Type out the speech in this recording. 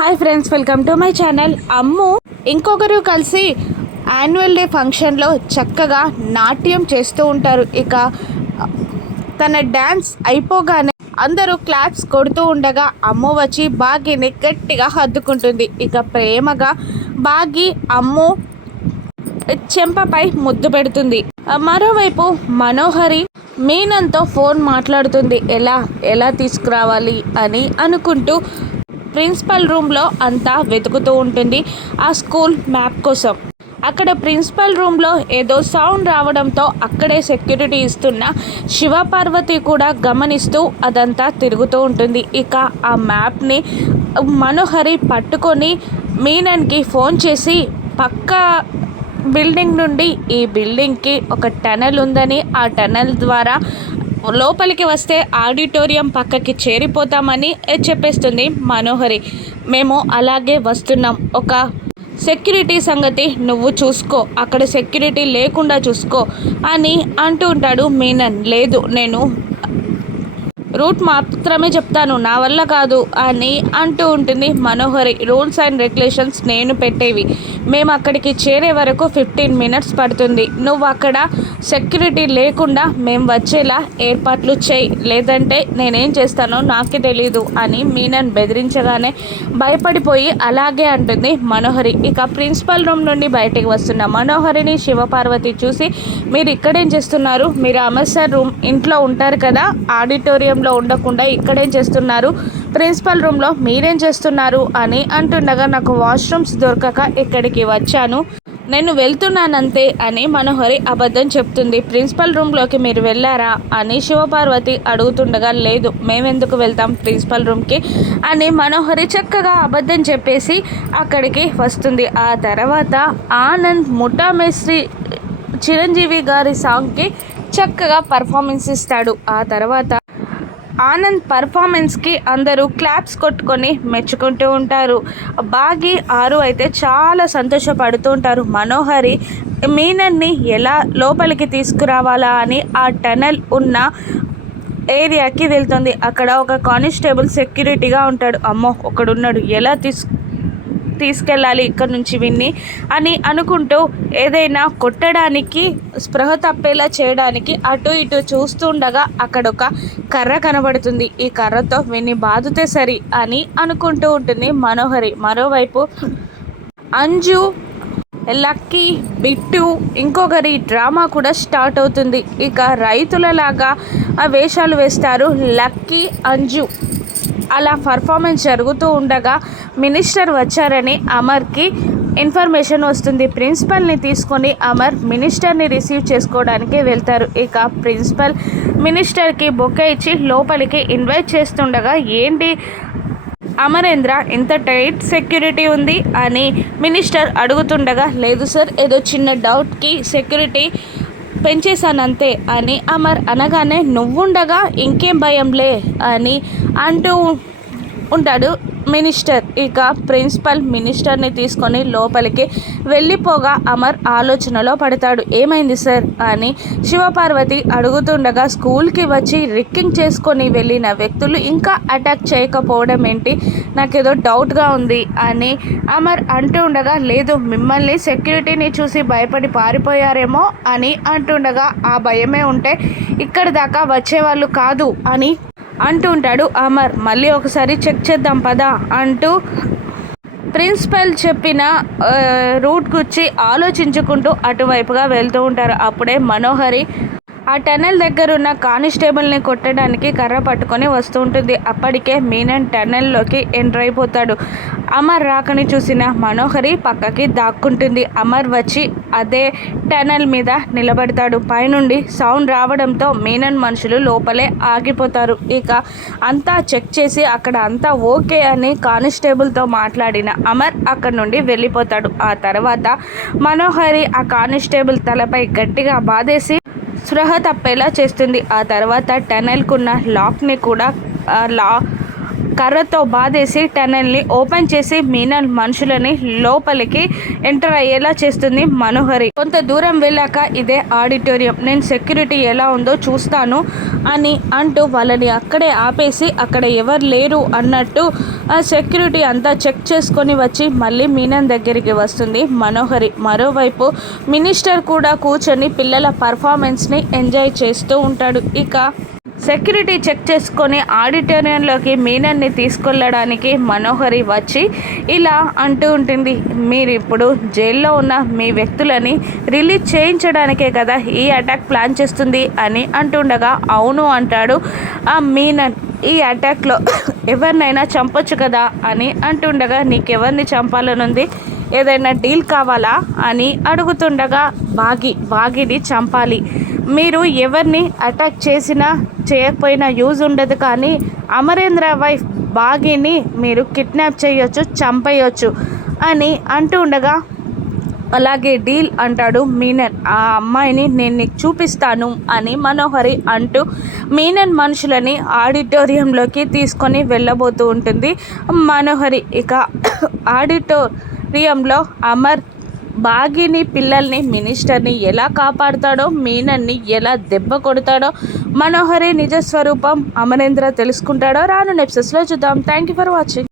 Hi friends, welcome to my channel. Ammu ఇంకొకరు కలిసి annual day ఫంక్షన్లో చక్కగా నాట్యం చేస్తూ ఉంటారు. ఇక తన డ్యాన్స్ అయిపోగానే అందరూ క్లాప్స్ కొడుతూ ఉండగా అమ్ము వచ్చి బాగీని గట్టిగా హత్తుకుంటుంది. ఇక ప్రేమగా బాగి అమ్ము చెంపపై ముద్దు పెడుతుంది. మరోవైపు మనోహరి మీనంతో ఫోన్ మాట్లాడుతుంది. ఎలా ఎలా తీసుకురావాలి అని అనుకుంటూ ప్రిన్సిపల్ రూమ్లో అంతా వెతుకుతూ ఉంటుంది ఆ స్కూల్ మ్యాప్ కోసం. అక్కడ ప్రిన్సిపల్ రూమ్లో ఏదో సౌండ్ రావడంతో అక్కడే సెక్యూరిటీ ఇస్తున్న శివపార్వతి కూడా గమనిస్తూ అదంతా తిరుగుతూ ఉంటుంది. ఇక ఆ మ్యాప్ని మనోహరి పట్టుకొని మీనన్కి ఫోన్ చేసి పక్క బిల్డింగ్ నుండి ఈ బిల్డింగ్కి ఒక టనల్ ఉందని, ఆ టనల్ ద్వారా లోపలికి వస్తే ఆడిటోరియం పక్కకి చేరిపోతామని చెప్పేస్తుంది మనోహరి. మేము అలాగే వస్తున్నాం, ఒక సెక్యూరిటీ సంగతి నువ్వు చూసుకో, అక్కడ సెక్యూరిటీ లేకుండా చూసుకో అని అంటూ ఉంటాడు మీనన్. లేదు, నేను రూట్ మాత్రమే చెప్తాను, నా వల్ల కాదు అని అంటూ ఉంటుంది మనోహరి. రూల్స్ అండ్ రెగ్యులేషన్స్ నేను పెట్టేవి, మేము అక్కడికి చేరే వరకు 15 మినిట్స్ పడుతుంది. నువ్వు అక్కడ సెక్యూరిటీ లేకుండా మేము వచ్చేలా ఏర్పాట్లు చేయి, లేదంటే నేనేం చేస్తానో నాకే తెలీదు అని మీనన్ బెదిరించగానే భయపడిపోయి అలాగే అంటుంది మనోహరి. ఇక ప్రిన్సిపల్ రూమ్ నుండి బయటికి వస్తున్న మనోహరిని శివపార్వతి చూసి, మీరు ఇక్కడేం చేస్తున్నారు? మీరు అమర్ సార్ రూమ్ ఇంట్లో ఉంటారు కదా, ఆడిటోరియంలో ఉండకుండా ఇక్కడేం చేస్తున్నారు? ప్రిన్సిపల్ రూమ్లో మీరేం చేస్తున్నారు అని అంటుండగా, నాకు వాష్రూమ్స్ దొరకక ఇక్కడికి వచ్చాను, నేను వెళ్తున్నానంతే అని మనోహరి అబద్ధం చెప్తుంది. ప్రిన్సిపల్ రూమ్లోకి మీరు వెళ్ళారా అని శివపార్వతి అడుగుతుండగా, లేదు, మేమెందుకు వెళ్తాం ప్రిన్సిపల్ రూమ్కి అని మనోహరి చక్కగా అబద్ధం చెప్పేసి అక్కడికి వస్తుంది. ఆ తర్వాత ఆనంద్ ముఠామేశ్రీ చిరంజీవి గారి సాంగ్కి చక్కగా పర్ఫార్మెన్స్ ఇస్తాడు. ఆ తర్వాత ఆనంద్ పర్ఫార్మెన్స్కి అందరూ క్లాప్స్ కొట్టుకొని మెచ్చుకుంటూ ఉంటారు. బాగి ఆరు అయితే చాలా సంతోషపడుతూ ఉంటారు. మనోహరి మీనన్ని ఎలా లోపలికి తీసుకురావాలా అని ఆ టనల్ ఉన్న ఏరియాకి వెళ్తుంది. అక్కడ ఒక కానిస్టేబుల్ సెక్యూరిటీగా ఉంటాడు. అమ్మో, ఒకడున్నాడు, ఎలా తీసుకెళ్ళాలి ఇక్కడ నుంచి విన్ని అని అనుకుంటూ ఏదైనా కొట్టడానికి, స్పృహ తప్పేలా చేయడానికి అటు ఇటు చూస్తుండగా అక్కడ ఒక కర్ర కనబడుతుంది. ఈ కర్రతో విన్ని బాధితే సరి అని అనుకుంటూ ఉంటుంది మనోహరి. మరోవైపు అంజు, లక్కీ, బిట్టు ఇంకొకరి డ్రామా కూడా స్టార్ట్ అవుతుంది. ఇక రైతులలాగా ఆ వేషాలు వేస్తారు లక్కీ, అంజు. అలా పర్ఫార్మెన్స్ జరుగుతూ ఉండగా మినిస్టర్ వచ్చారని అమర్కి ఇన్ఫర్మేషన్ వస్తుంది. ప్రిన్సిపల్ని తీసుకొని అమర్ మినిస్టర్ని రిసీవ్ చేసుకోవడానికి వెళ్తారు. ఇక ప్రిన్సిపల్ మినిస్టర్కి బొకే ఇచ్చి లోపలికి ఇన్వైట్ చేస్తుండగా, ఏంటి అమరేంద్ర ఇంత టైట్ సెక్యూరిటీ ఉంది అని మినిస్టర్ అడుగుతుండగా, లేదు సార్, ఏదో చిన్న డౌట్కి సెక్యూరిటీ పెంచేశానంతే అని అమర్ అనగానే, నువ్వుండగా ఇంకేం భయంలే అని అంటూ ఉంటాడు మినిస్టర్. ఇక ప్రిన్సిపల్ మినిస్టర్ని తీసుకొని లోపలికి వెళ్ళిపోగా అమర్ ఆలోచనలో పడతాడు. ఏమైంది సార్ అని శివపార్వతి అడుగుతుండగా, స్కూల్కి వచ్చి రిక్కింగ్ చేసుకొని వెళ్ళిన వ్యక్తులు ఇంకా అటాక్ చేయకపోవడం ఏంటి, నాకేదో డౌట్గా ఉంది అని అమర్ అంటూ ఉండగా, లేదు, మిమ్మల్ని సెక్యూరిటీని చూసి భయపడి పారిపోయారేమో అని అంటుండగా, ఆ భయమే ఉంటే ఇక్కడి దాకా వచ్చేవాళ్ళు కాదు అని అంటూ ఉంటాడు అమర్. మళ్ళీ ఒకసారి చెక్ చేద్దాం పదా అంటూ ప్రిన్సిపల్ చెప్పిన రూట్ గురించి ఆలోచించుకుంటూ అటువైపుగా వెళ్తూ ఉంటారు. అప్పుడే మనోహరి ఆ టనల్ దగ్గర ఉన్న కానిస్టేబుల్ని కొట్టడానికి కర్ర పట్టుకొని వస్తూ ఉంటుంది. అప్పటికే మీనన్ టనల్లోకి ఎంటర్ అయిపోతాడు. అమర్ రాకని చూసిన మనోహరి పక్కకి దాక్కుంటుంది. అమర్ వచ్చి అదే టనల్ మీద నిలబడతాడు. పైనుండి సౌండ్ రావడంతో మీనన్ మనుషులు లోపలే ఆగిపోతారు. ఇక అంతా చెక్ చేసి అక్కడ అంతా ఓకే అని కానిస్టేబుల్తో మాట్లాడిన అమర్ అక్కడ నుండి వెళ్ళిపోతాడు. ఆ తర్వాత మనోహరి ఆ కానిస్టేబుల్ తలపై గట్టిగా బాధేసి స్పృహ తప్పేలా చేస్తుంది. ఆ తర్వాత టనల్కున్న లాక్ని కూడా కర్రతో బాధేసి టనల్ని ఓపెన్ చేసి మీనన్ మనుషులని లోపలికి ఎంటర్ అయ్యేలా చేస్తుంది మనోహరి. కొంత దూరం వెళ్ళాక ఇదే ఆడిటోరియం, నేను సెక్యూరిటీ ఎలా ఉందో చూస్తాను అని అంటూ వాళ్ళని అక్కడే ఆపేసి అక్కడ ఎవరు లేరు అన్నట్టు ఆ సెక్యూరిటీ అంతా చెక్ చేసుకొని వచ్చి మళ్ళీ మీనన్ దగ్గరికి వస్తుంది మనోహరి. మరోవైపు మినిస్టర్ కూడా కూర్చొని పిల్లల పర్ఫార్మెన్స్ని ఎంజాయ్ చేస్తూ ఉంటాడు. ఇక సెక్యూరిటీ చెక్ చేసుకొని ఆడిటోరియంలోకి మీనన్ని తీసుకెళ్ళడానికి మనోహరి వచ్చి ఇలా అంటూ ఉంటుంది, మీరు ఇప్పుడు జైల్లో ఉన్న మీ వ్యక్తులని రిలీజ్ చేయించడానికే కదా ఈ అటాక్ ప్లాన్ చేస్తుంది అని అంటుండగా అవును అంటాడు ఆ మీనన్. ఈ అటాక్లో ఎవరినైనా చంపొచ్చు కదా అని అంటుండగా నీకెవరిని చంపాలనుంది, ఏదైనా డీల్ కావాలా అని అడుగుతుండగా బాగిని చంపాలి, మీరు ఎవరిని అటాక్ చేసినా చేయకపోయినా యూజ్ ఉండదు, కానీ అమరేంద్ర వైఫ్ బాగిని మీరు కిడ్నాప్ చేయొచ్చు, చంపేయచ్చు అని అంటూ ఉండగా అలాగే డీల్ అంటాడు మీనన్. ఆ అమ్మాయిని నేను నీకు చూపిస్తాను అని మనోహరి అంటూ మీనన్ మనుషులని ఆడిటోరియంలోకి తీసుకొని వెళ్ళబోతూ ఉంటుంది మనోహరి. ఇక ఆడిటోరియంలో అమర్ బాగిని పిల్లల్ని మినిస్టర్ని ఎలా కాపాడుతాడో, మీనన్ని ఎలా దెబ్బ కొడతాడో, మనోహరి నిజస్వరూపం అమరేంద్ర తెలుసుకుంటాడో రాను ఎపిసోడ్స్లో చూద్దాం. Thank you for watching.